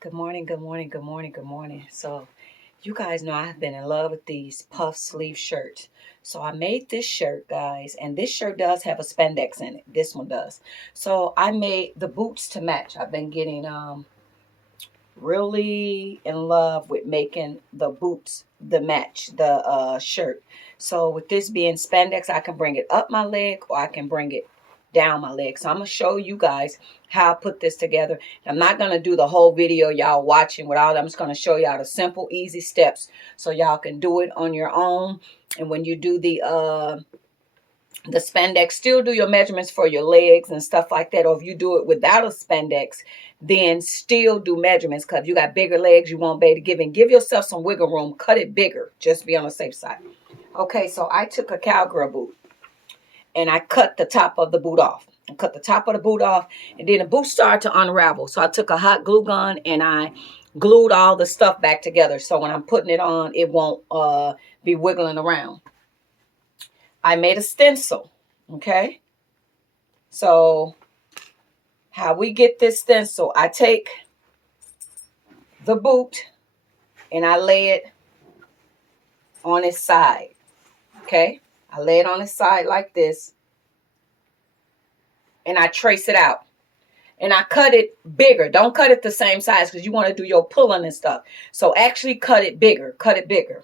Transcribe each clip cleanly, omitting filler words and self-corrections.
Good morning, good morning, good morning, good morning. So, you guys know I've been in love with these puff sleeve shirts. So, I made this shirt, guys, and this shirt does have a spandex in it. This one does. So, I made the boots to match. I've been getting really in love with making the boots the match the shirt. So, with this being spandex, I can bring it up my leg or I can bring it down my leg. So I'm going to show you guys how I put this together. I'm not going to do the whole video y'all watching without. I'm just going to show y'all the simple, easy steps so y'all can do it on your own. And when you do the spandex, still do your measurements for your legs and stuff like that. Or if you do it without a spandex, then still do measurements, because if you got bigger legs, you won't be able to give yourself some wiggle room. Cut it bigger, just be on the safe side. Okay, so I took a cowgirl boot and I cut the top of the boot off. I cut the top of the boot off, and then the boot started to unravel. So I took a hot glue gun and I glued all the stuff back together. So when I'm putting it on, it won't be wiggling around. I made a stencil, okay? So how we get this stencil, I take the boot and I lay it on its side, okay? I lay it on its side like this, and I trace it out. And I cut it bigger. Don't cut it the same size because you want to do your pulling and stuff. So actually cut it bigger. Cut it bigger.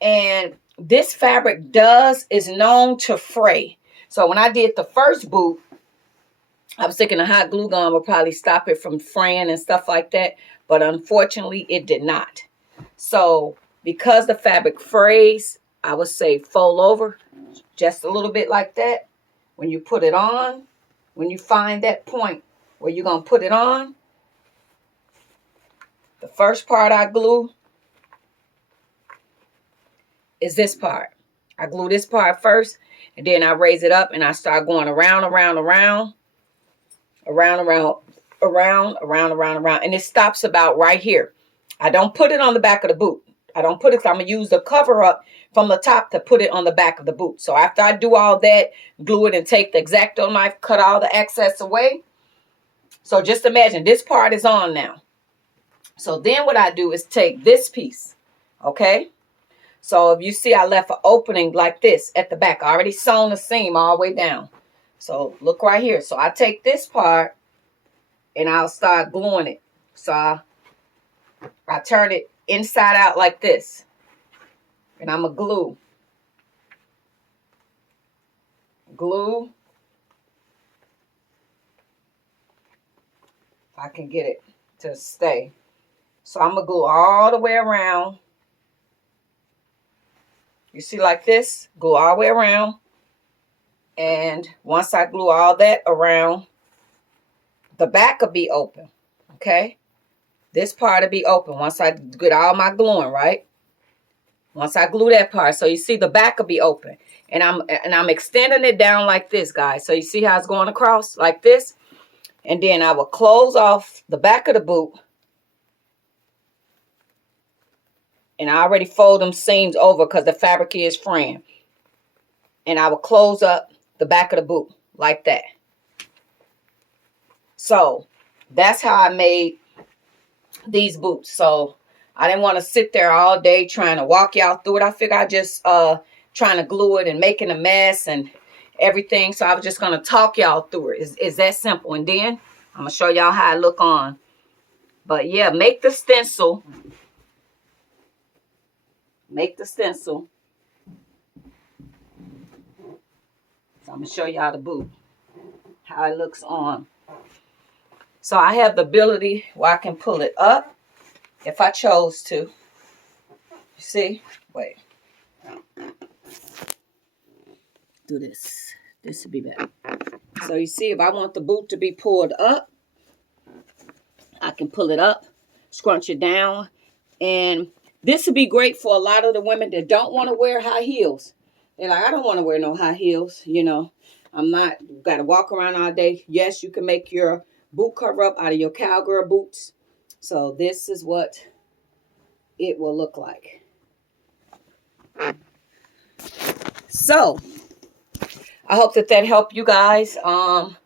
And this fabric is known to fray. So when I did the first boot, I was thinking a hot glue gun would probably stop it from fraying and stuff like that. But unfortunately, it did not. So because the fabric frays, I would say fold over just a little bit like that. When you put it on, when you find that point where you're going to put it on, the first part I glue is this part. I glue this part first, and then I raise it up and I start going around. And it stops about right here. I don't put it on the back of the boot. I don't put it, I'm going to use the cover up from the top to put it on the back of the boot. So after I do all that, glue it and take the X-Acto knife, cut all the excess away. So just imagine this part is on now. So then what I do is take this piece, okay? So if you see, I left an opening like this at the back. I already sewn the seam all the way down. So look right here. So I take this part and I'll start gluing it. So I turn it inside out like this. And I'm going to glue. If I can get it to stay. So I'm going to glue all the way around. You see, like this, glue all the way around. And once I glue all that around, the back will be open, okay? This part will be open once I get all my gluing, right? Once I glue that part, so you see the back will be open. And I'm extending it down like this, guys. So you see how it's going across like this? And then I will close off the back of the boot. And I already fold them seams over because the fabric is fraying. And I will close up the back of the boot like that. So that's how I made these boots. So I didn't want to sit there all day trying to walk y'all through it. I figured I just trying to glue it and making a mess and everything. So I was just going to talk y'all through it. It's that simple. And then I'm going to show y'all how I look on. But yeah, make the stencil. Make the stencil. So I'm going to show y'all the boot, how it looks on. So I have the ability where I can pull it up if I chose to. You see? Wait. Do this. This would be better. So you see, if I want the boot to be pulled up, I can pull it up, scrunch it down. And this would be great for a lot of the women that don't want to wear high heels. They're like, I don't want to wear no high heels. You know, I'm not got to walk around all day. Yes, you can make your boot cover up out of your cowgirl boots. So this is what it will look like. So I hope that helped you guys on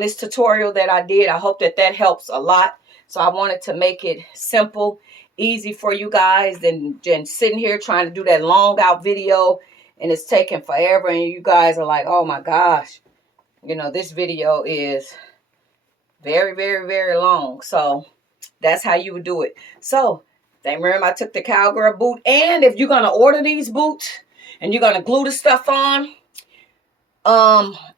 this tutorial that I did. I hope that helps a lot. So I wanted to make it simple, easy for you guys than sitting here trying to do that long out video and it's taking forever. And you guys are like, oh my gosh, you know, this video is very, very, very long. So that's how you would do it. So remember, I took the cowgirl boot. And if you're going to order these boots and you're going to glue the stuff on,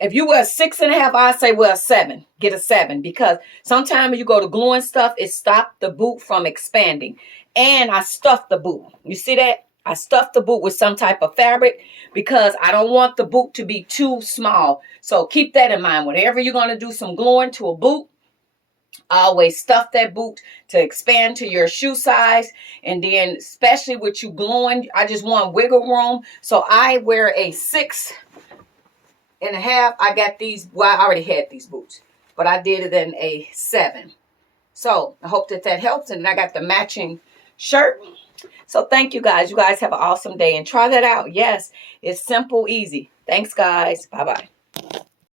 if you wear 6.5, I say wear a 7. Get a 7, because sometimes when you go to gluing stuff, it stopped the boot from expanding. And I stuffed the boot. You see that? I stuffed the boot with some type of fabric because I don't want the boot to be too small. So keep that in mind. Whenever you're going to do some gluing to a boot, always stuff that boot to expand to your shoe size. And then especially with you gluing, I just want wiggle room. So I wear a 6.5. I got these, well, I already had these boots, but I did it in a 7. So I hope that helps. And then I got the matching shirt. So thank you guys. You guys have an awesome day and try that out. Yes, it's simple, easy. Thanks, guys. Bye-bye.